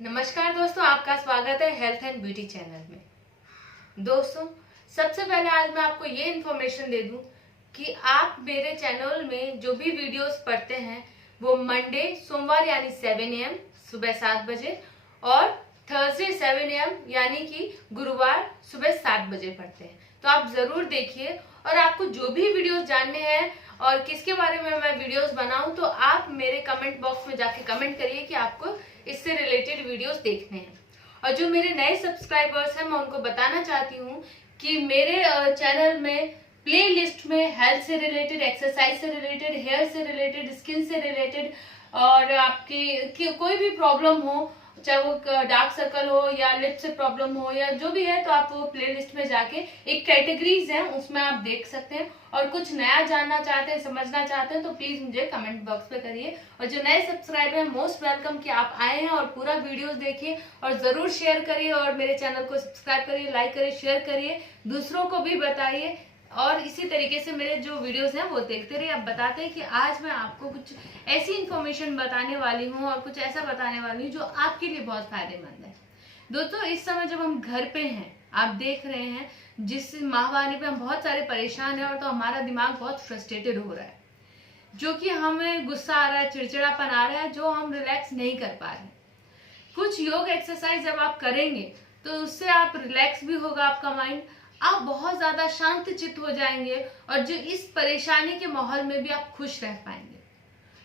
नमस्कार दोस्तों, आपका स्वागत है हेल्थ एंड ब्यूटी चैनल में। दोस्तों, सबसे पहले आज मैं आपको ये इन्फॉर्मेशन दे दूं कि आप मेरे चैनल में जो भी वीडियोस पढ़ते हैं वो मंडे सोमवार यानी 7 AM सुबह 7 बजे और थर्सडे 7 AM यानी कि गुरुवार सुबह 7 बजे पढ़ते हैं। तो आप जरूर देखिए और आपको जो भी वीडियोस जानने हैं और किसके बारे में मैं वीडियोस बनाऊं तो आप मेरे कमेंट बॉक्स में जाके कमेंट करिए कि आपको इससे रिलेटेड वीडियोस देखने हैं। और जो मेरे नए सब्सक्राइबर्स हैं मैं उनको बताना चाहती हूँ कि मेरे चैनल में प्ले लिस्ट में हेल्थ से रिलेटेड, एक्सरसाइज से रिलेटेड, हेयर से रिलेटेड, स्किन से रिलेटेड और आपकी कोई भी प्रॉब्लम हो, चाहे वो डार्क सर्कल हो या लिप से प्रॉब्लम हो या जो भी है, तो आप वो प्ले लिस्ट में जाके एक कैटेगरीज है उसमें आप देख सकते हैं। और कुछ नया जानना चाहते हैं, समझना चाहते हैं तो प्लीज मुझे कमेंट बॉक्स पे करिए। और जो नए सब्सक्राइबर हैं मोस्ट वेलकम कि आप आए हैं और पूरा वीडियो देखिए और जरूर शेयर करिए और मेरे चैनल को सब्सक्राइब करिए, लाइक करिए, शेयर करिए, दूसरों को भी बताइए। और इसी तरीके से मेरे जो वीडियोस हैं वो देखते रहिए। अब बताते हैं कि आज मैं आपको कुछ ऐसी इंफॉर्मेशन बताने वाली हूँ और कुछ ऐसा बताने वाली हूँ जो आपके लिए बहुत फायदेमंद है। दोस्तों, इस समय जब हम घर पे हैं, आप देख रहे हैं जिस माहवारी पे हम बहुत सारे परेशान हैं और तो हमारा दिमाग बहुत फ्रस्ट्रेटेड हो रहा है, जो कि हमें गुस्सा आ रहा है, चिड़चिड़ापन आ रहा है, जो हम रिलैक्स नहीं कर पा रहे। कुछ योग एक्सरसाइज जब आप करेंगे तो उससे आप रिलैक्स भी होगा आपका माइंड, आप बहुत ज्यादा शांत चित्त हो जाएंगे और जो इस परेशानी के माहौल में भी आप खुश रह पाएंगे।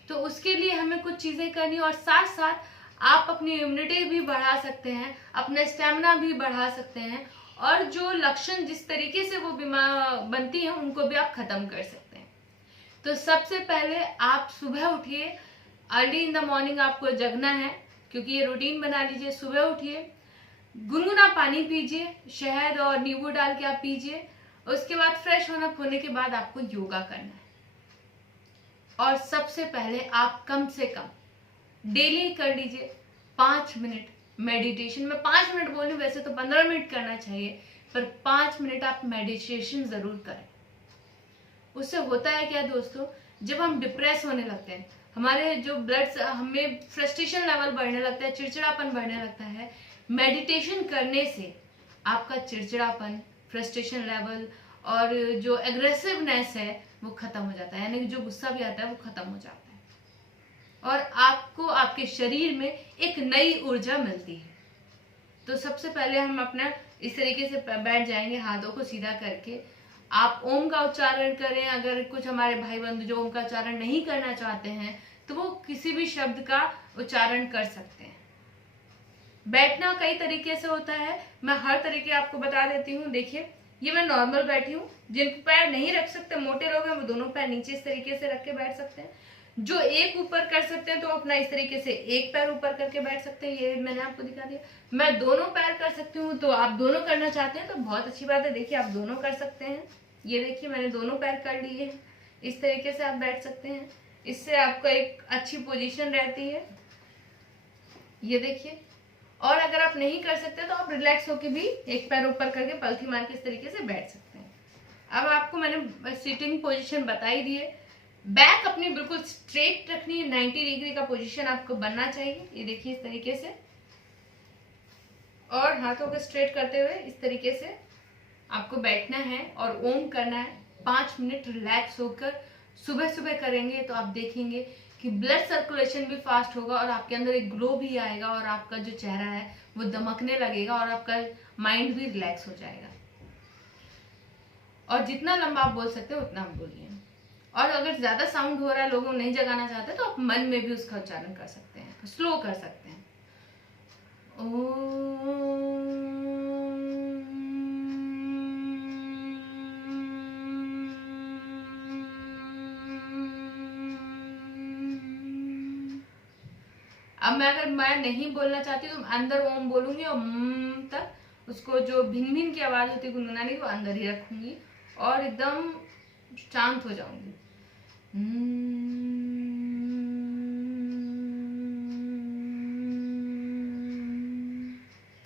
तो उसके लिए हमें कुछ चीजें करनी और साथ साथ आप अपनी इम्यूनिटी भी बढ़ा सकते हैं, अपना स्टेमिना भी बढ़ा सकते हैं और जो लक्षण जिस तरीके से वो बीमार बनती हैं उनको भी आप खत्म कर सकते हैं। तो सबसे पहले आप सुबह उठिए, अर्ली इन द मॉर्निंग आपको जगना है, क्योंकि ये रूटीन बना लीजिए। सुबह उठिए, गुनगुना पानी पीजिए, शहद और नींबू डाल के आप पीजिए। उसके बाद फ्रेश होने के बाद आपको योगा करना है। और सबसे पहले आप कम से कम डेली कर लीजिए 5 मिनट मेडिटेशन। मैं 5 मिनट बोलूं, वैसे तो 15 मिनट करना चाहिए, पर 5 मिनट आप मेडिटेशन जरूर करें। उससे होता है क्या दोस्तों, जब हम डिप्रेस होने लगते हैं, हमारे जो ब्लड, हमें फ्रस्ट्रेशन लेवल बढ़ने लगता है, चिड़चिड़ापन बढ़ने लगता है, मेडिटेशन करने से आपका चिड़चिड़ापन, फ्रस्ट्रेशन लेवल और जो एग्रेसिवनेस है वो खत्म हो जाता है, यानी कि जो गुस्सा भी आता है वो खत्म हो जाता है और आपको आपके शरीर में एक नई ऊर्जा मिलती है। तो सबसे पहले हम अपना इस तरीके से बैठ जाएंगे, हाथों को सीधा करके आप ओम का उच्चारण करें। अगर कुछ हमारे भाई बंधु जो ओम का उच्चारण नहीं करना चाहते हैं तो वो किसी भी शब्द का उच्चारण कर सकते हैं। बैठना कई तरीके से होता है, मैं हर तरीके आपको बता देती हूँ। देखिए, ये मैं नॉर्मल बैठी हूँ। जिन पैर नहीं रख सकते, मोटे लोग हैं, वो दोनों पैर नीचे इस तरीके से रख के बैठ सकते हैं। जो एक ऊपर कर सकते हैं तो अपना इस तरीके से एक पैर ऊपर करके बैठ सकते हैं, ये मैंने आपको दिखा दिया। मैं दोनों पैर कर सकती हूँ, तो आप दोनों करना चाहते हैं तो बहुत अच्छी बात है। देखिए, आप दोनों कर सकते हैं। ये देखिए, मैंने दोनों पैर कर लिए हैं। इस तरीके से आप बैठ सकते हैं, इससे आपको एक अच्छी पोजीशन रहती है। ये देखिए, और अगर आप नहीं कर सकते तो आप रिलैक्स होकर भी एक पैर ऊपर करके पलथी मार के इस तरीके से बैठ सकते हैं। अब आपको मैंने सिटिंग पोजीशन बताई दी है। बैक अपनी बिल्कुल स्ट्रेट रखनी है, 90 डिग्री का पोजीशन आपको बनना चाहिए। ये देखिए, इस तरीके से, और हाथों को स्ट्रेट करते हुए इस तरीके से आपको बैठना है और ओम करना है। 5 मिनट रिलैक्स होकर सुबह सुबह करेंगे तो आप देखेंगे कि ब्लड सर्कुलेशन भी फास्ट होगा और आपके अंदर एक ग्लो भी आएगा और आपका जो चेहरा है वो दमकने लगेगा और आपका माइंड भी रिलैक्स हो जाएगा। और जितना लंबा आप बोल सकते हो उतना आप बोलिए। और अगर ज्यादा साउंड हो रहा है, लोगों नहीं जगाना चाहते, तो आप मन में भी उसका उच्चारण कर सकते हैं, स्लो कर सकते हैं। अब अगर मैं नहीं बोलना चाहती तो अंदर ओम बोलूंगी और तक उसको जो भिन भिन की आवाज होती है गुनगुनाने की, वो अंदर ही रखूंगी और एकदम शांत हो जाऊंगी।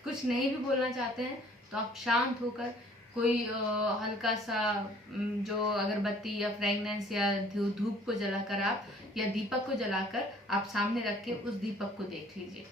कुछ नहीं भी बोलना चाहते हैं तो आप शांत होकर कोई हल्का सा जो अगरबत्ती या फ्रेगनेंस या धूप को जलाकर आप, या दीपक को जलाकर आप सामने रख के उस दीपक को देख लीजिए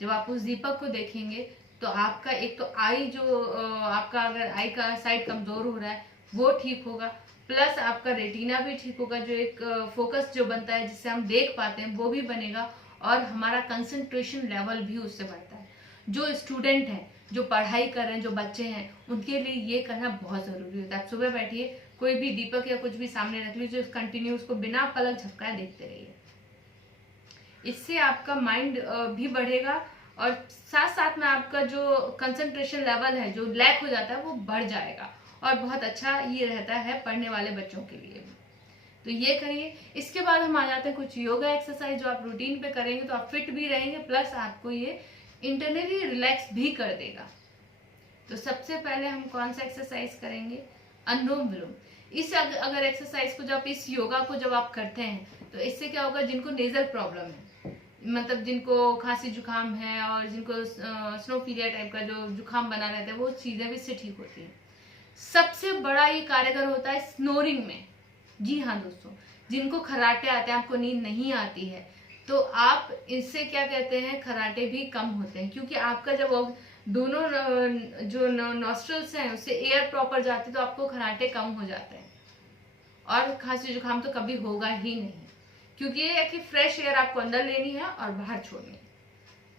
जब आप उस दीपक को देखेंगे तो आपका एक तो आई जो आपका अगर आई का साइड कमजोर हो रहा है वो ठीक होगा, प्लस आपका रेटिना भी ठीक होगा, जो एक फोकस जो बनता है जिससे हम देख पाते हैं वो भी बनेगा, और हमारा कंसंट्रेशन लेवल भी उससे बढ़ता है। जो स्टूडेंट हैं, जो पढ़ाई कर रहे हैं, जो बच्चे हैं, उनके लिए ये करना बहुत जरूरी होता है। आप सुबह बैठिए, कोई भी दीपक या कुछ भी सामने रख लीजिए, कंटिन्यू उसको बिना पलक झपकाए देखते रहिए। इससे आपका माइंड भी बढ़ेगा और साथ साथ में आपका जो कंसंट्रेशन लेवल है जो लैक हो जाता है वो बढ़ जाएगा, और बहुत अच्छा ये रहता है पढ़ने वाले बच्चों के लिए भी। तो ये करिए। इसके बाद हम आ जाते हैं कुछ योगा एक्सरसाइज जो आप रूटीन पे करेंगे तो आप फिट भी रहेंगे, प्लस आपको ये इंटरनली रिलैक्स भी कर देगा। तो सबसे पहले हम कौन सा एक्सरसाइज करेंगे, अनुलोम विलोम। इस अगर एक्सरसाइज को जब इस योगा को जब आप करते हैं तो इससे क्या होगा, जिनको नेजल प्रॉब्लम है, मतलब जिनको खांसी जुकाम है और जिनको स्नोफीलिया टाइप का जो जुकाम बना रहता है, वो चीजें भी इससे ठीक होती है। सबसे बड़ा ये कारगर होता है स्नोरिंग में। जी हाँ दोस्तों, जिनको खर्राटे आते हैं, आपको नींद नहीं आती है, तो आप इससे क्या कहते हैं, खर्राटे भी कम होते हैं, क्योंकि आपका जब दोनों जो नॉस्ट्रल्स हैं उससे एयर प्रॉपर जाती है तो आपको खर्राटे कम हो जाते हैं, और खांसी जुकाम तो कभी होगा ही नहीं, क्योंकि ये है कि फ्रेश एयर आपको अंदर लेनी है और बाहर छोड़नी है।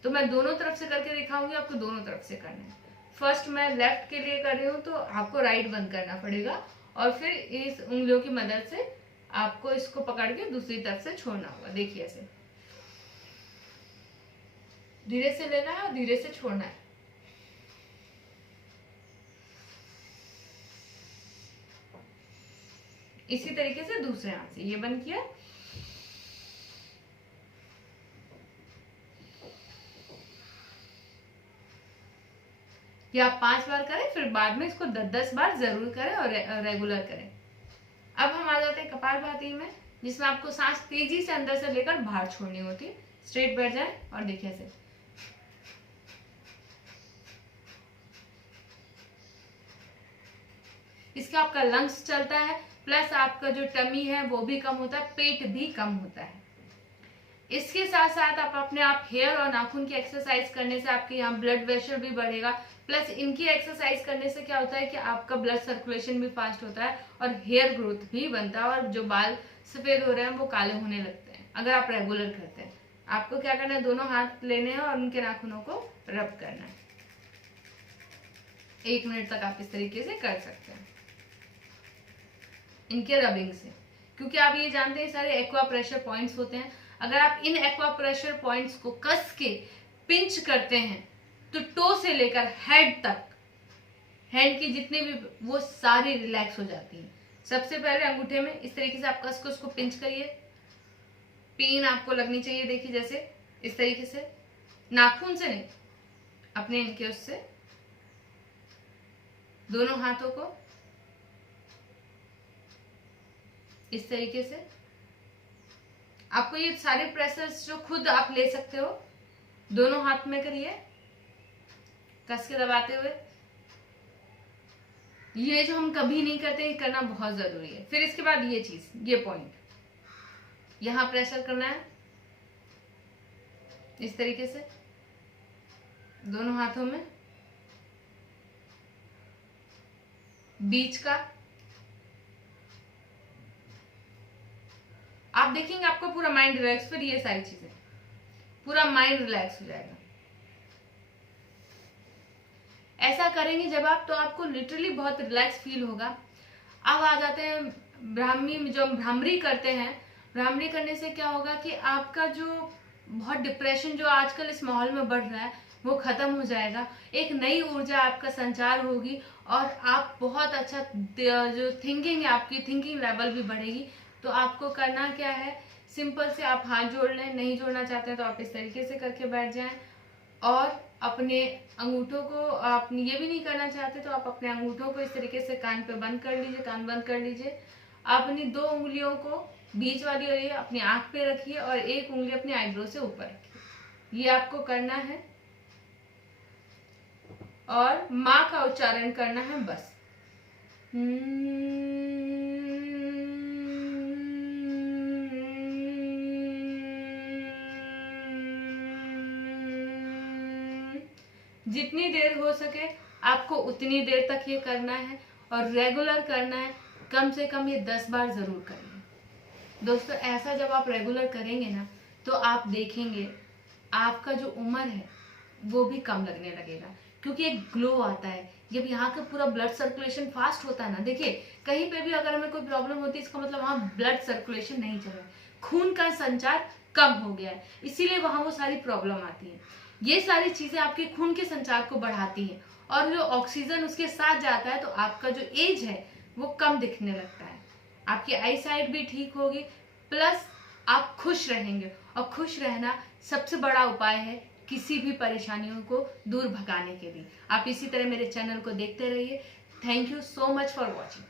तो मैं दोनों तरफ से करके दिखाऊंगी, आपको दोनों तरफ से करना है। फर्स्ट मैं लेफ्ट के लिए कर रही हूँ तो आपको राइट बंद करना पड़ेगा, और फिर इस उंगलियों की मदद से आपको इसको पकड़ के दूसरी तरफ से छोड़ना होगा। देखिए ऐसे धीरे से लेना है और धीरे से छोड़ना है। इसी तरीके से दूसरे हाथ से ये बंद किया, या आप 5 बार करें, फिर बाद में इसको 10-10 बार जरूर करें और रेगुलर करें। अब हम आ जाते हैं कपालभाति में, जिसमें आपको सांस तेजी से अंदर से लेकर बाहर छोड़नी होती है। स्ट्रेट बैठ जाए और देखिए ऐसे, इसका आपका लंग्स चलता है, प्लस आपका जो टमी है वो भी कम होता है, पेट भी कम होता है। इसके साथ साथ आप अपने आप हेयर और नाखून की एक्सरसाइज करने से आपके यहाँ ब्लड प्रेशर भी बढ़ेगा, प्लस इनकी एक्सरसाइज करने से क्या होता है कि आपका ब्लड सर्कुलेशन भी फास्ट होता है और हेयर ग्रोथ भी बनता है, और जो बाल सफेद हो रहे हैं वो काले होने लगते हैं अगर आप रेगुलर करते हैं। आपको क्या करना है, दोनों हाथ लेने हैं और उनके नाखूनों को रब करना है। 1 मिनट तक आप इस तरीके से कर सकते हैं इनके रबिंग से, क्योंकि आप ये जानते हैं सारे एक्वा प्रेशर पॉइंट्स होते हैं। अगर आप इन एक्वा प्रेशर पॉइंट्स को कस के पिंच करते हैं तो टो से लेकर हेड तक, हैंड की जितने भी वो सारी रिलैक्स हो जाती हैं। सबसे पहले अंगूठे में इस तरीके से आप कस के उसको पिंच करिए, पेन आपको लगनी चाहिए, देखिए जैसे इस तरीके से, नाखून से नहीं, अपने इनके उससे दोनों हाथों को इस तरीके से। आपको ये सारे प्रेशर्स जो खुद आप ले सकते हो, दोनों हाथ में करिए कस के दबाते हुए। ये जो हम कभी नहीं करते, ये करना बहुत जरूरी है। फिर इसके बाद ये चीज, ये पॉइंट, यहां प्रेशर करना है इस तरीके से दोनों हाथों में, बीच का। आप देखेंगे आपको पूरा माइंड रिलैक्स, फिर ये सारी चीजें पूरा माइंड रिलैक्स हो जाएगा। ऐसा करेंगे जब आप, तो आपको लिटरली बहुत रिलैक्स फील होगा। अब आ जाते हैं ब्राह्मी में, जो हम भ्रामरी करते हैं। भ्रामरी करने से क्या होगा कि आपका जो बहुत डिप्रेशन जो आजकल इस माहौल में बढ़ रहा है वो खत्म हो जाएगा, एक नई ऊर्जा आपका संचार होगी, और आप बहुत अच्छा जो थिंकिंग है, आपकी थिंकिंग लेवल भी बढ़ेगी। तो आपको करना क्या है, सिंपल से आप हाथ जोड़ लें, नहीं जोड़ना चाहते हैं तो आप इस तरीके से करके बैठ जाएं, और अपने अंगूठों को, आप ये भी नहीं करना चाहते तो आप अपने अंगूठों को इस तरीके से कान पे बंद कर लीजिए, कान बंद कर लीजिए। अपनी 2 उंगलियों को, बीच वाली और ये अपनी आंख पे रखिए, और 1 उंगली अपनी आईब्रो से ऊपर रखिए। ये आपको करना है, और माँ का उच्चारण करना है बस। जितनी देर हो सके आपको उतनी देर तक ये करना है और रेगुलर करना है। कम से कम ये 10 बार जरूर करिए दोस्तों। ऐसा जब आप रेगुलर करेंगे ना तो आप देखेंगे आपका जो उम्र है वो भी कम लगने लगेगा, क्योंकि एक ग्लो आता है जब यहाँ का पूरा ब्लड सर्कुलेशन फास्ट होता है ना। देखिए कहीं पे भी अगर हमें कोई प्रॉब्लम होती है इसका मतलब वहाँ ब्लड सर्कुलेशन नहीं चल रहा है, खून का संचार कम हो गया है, इसीलिए वहाँ वो सारी प्रॉब्लम आती है। ये सारी चीजें आपके खून के संचार को बढ़ाती हैं और जो ऑक्सीजन उसके साथ जाता है तो आपका जो एज है वो कम दिखने लगता है, आपकी आई साइट भी ठीक होगी, प्लस आप खुश रहेंगे। और खुश रहना सबसे बड़ा उपाय है किसी भी परेशानियों को दूर भगाने के लिए। आप इसी तरह मेरे चैनल को देखते रहिए। Thank you so much for watching.